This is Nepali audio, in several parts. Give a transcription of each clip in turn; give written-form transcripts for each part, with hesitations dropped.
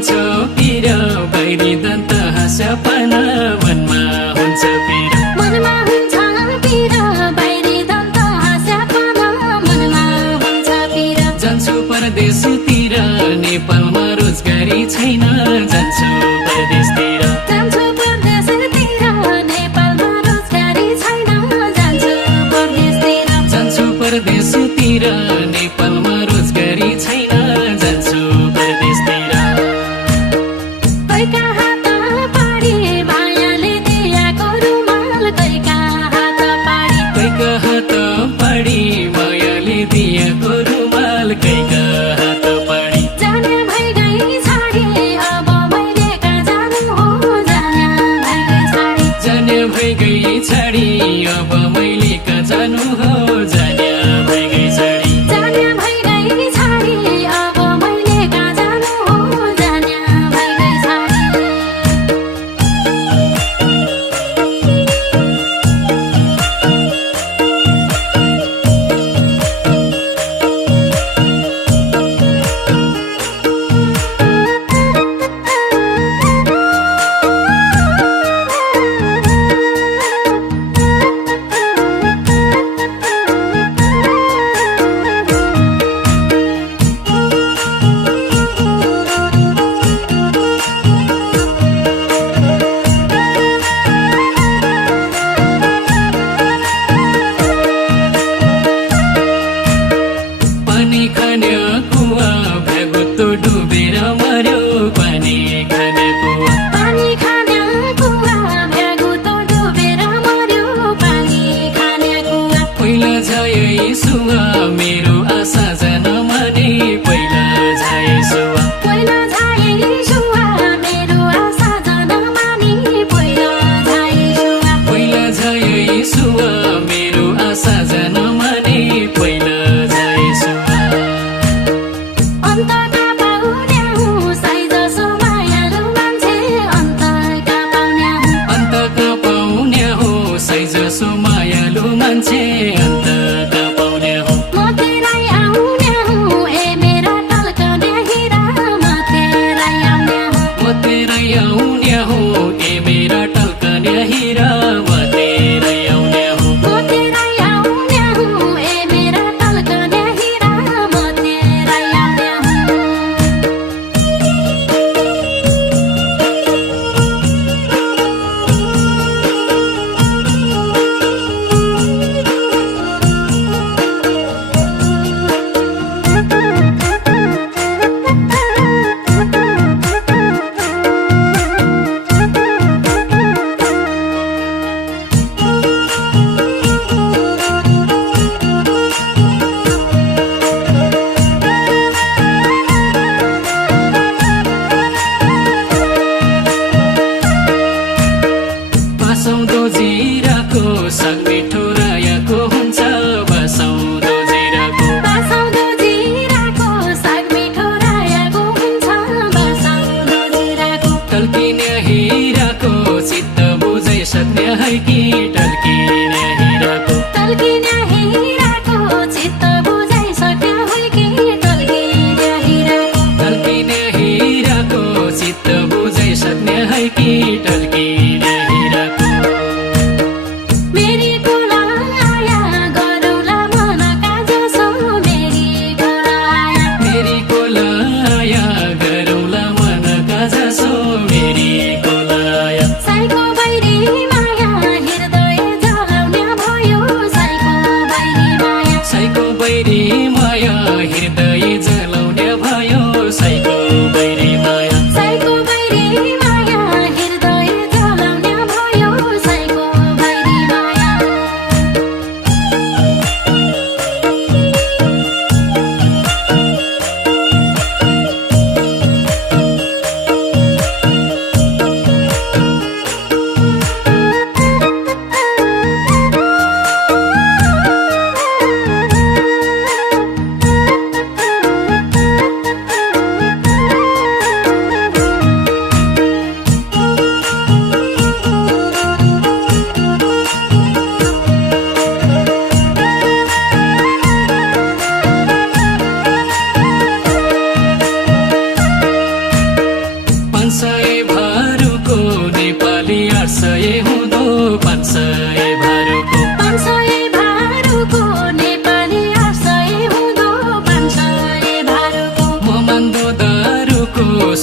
हुन्छ पिर बैरी दन्त हाँस्यपन मनमा हुन्छ पिर मनमा हुन्छ पिर बैरी दन्त हाँस्यपन मनमा हुन्छ पिर जान्छु परदेशतिर नेपालमा रोजगारी छैन जान्छु परदेशतिर जान्छु परदेशतिर नेपालमा रोजगारी छैन जान्छु परदेशतिर जान्छु परदेशतिर नेपालमा रोजगारी छैन जान्छु परदेशतिर कैका हात पाडी मायाले दिएको रुमाल कैका हात पाडी कैका हात पाडी मायाले दिएको रुमाल कैका हात पाडी जाने भइगई छाडी अब मैले कहाँ जानु हो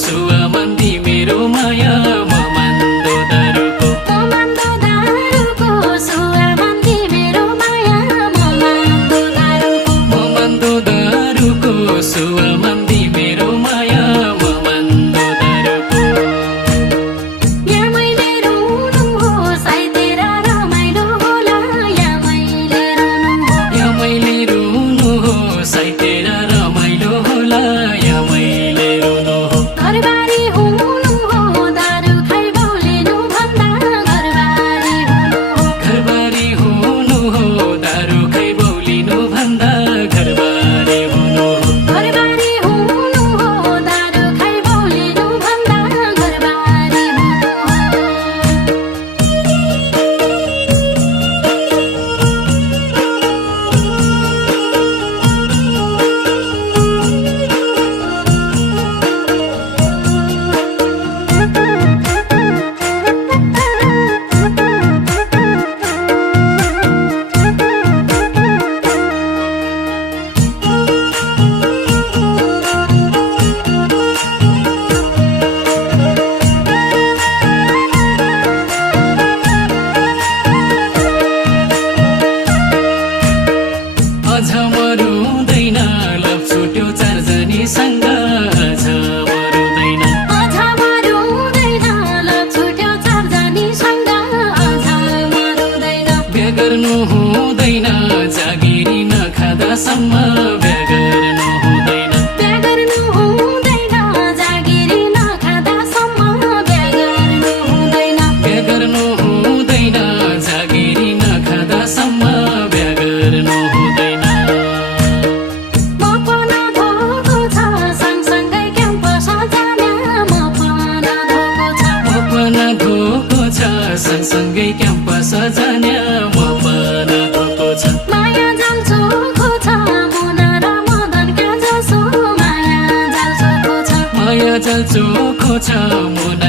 सुवा मन्दी मेरो माया म मान्दो दारुको मन्दो दारुको सुवा मन्दी मेरो माया मन्दो दारुको म मान्दो दारुको सुवा मन्दी मेरो माया म मान्दो दारुको या मैले रुनु हो सायद तेरा रमाइलो होला या मैले रुनु हो सायद तेरा रमाइलो होला या मैले रुनु हो घरबारी हुनु हो दारु खाइ बोलिनु भन्दा घरबारी हुनु हो दारु खै बौलिनु भन्दा घरबारी हुनु हो घरबारी हुनु हो दारु खाइ बोलिनु भन्दा घरबारी हुनु हो अझ म रुँदैन लभ छुट्यो चारजनीसँग अझ म रुँदैन अझ म रुँदैन लभ छुट्यो चारजनीसँग अझ म रुँदैन बिहा गर्नु हुँदैन जागिरी नखाँदासम्म बिहा गर्नु हुँदैन बिहा गर्नु हुँदैन जागिरी नखाँदासम्म बिहा गर्नु हुँदैन बिहा गर्नु हुँदैन जागिरी नखाँदासम्म बिहा गर्नु हुँदैन मपन धोको छ सँगसँगै क्याम्पस जाने मपन धोको छ मपना धोको छ सँगसँगै क्याम्पस जाने मपना धोको छ माया जाल चोखो छ मुना र मदनका जसो माया जाल चोखो छ माया जल चोखो छ मुना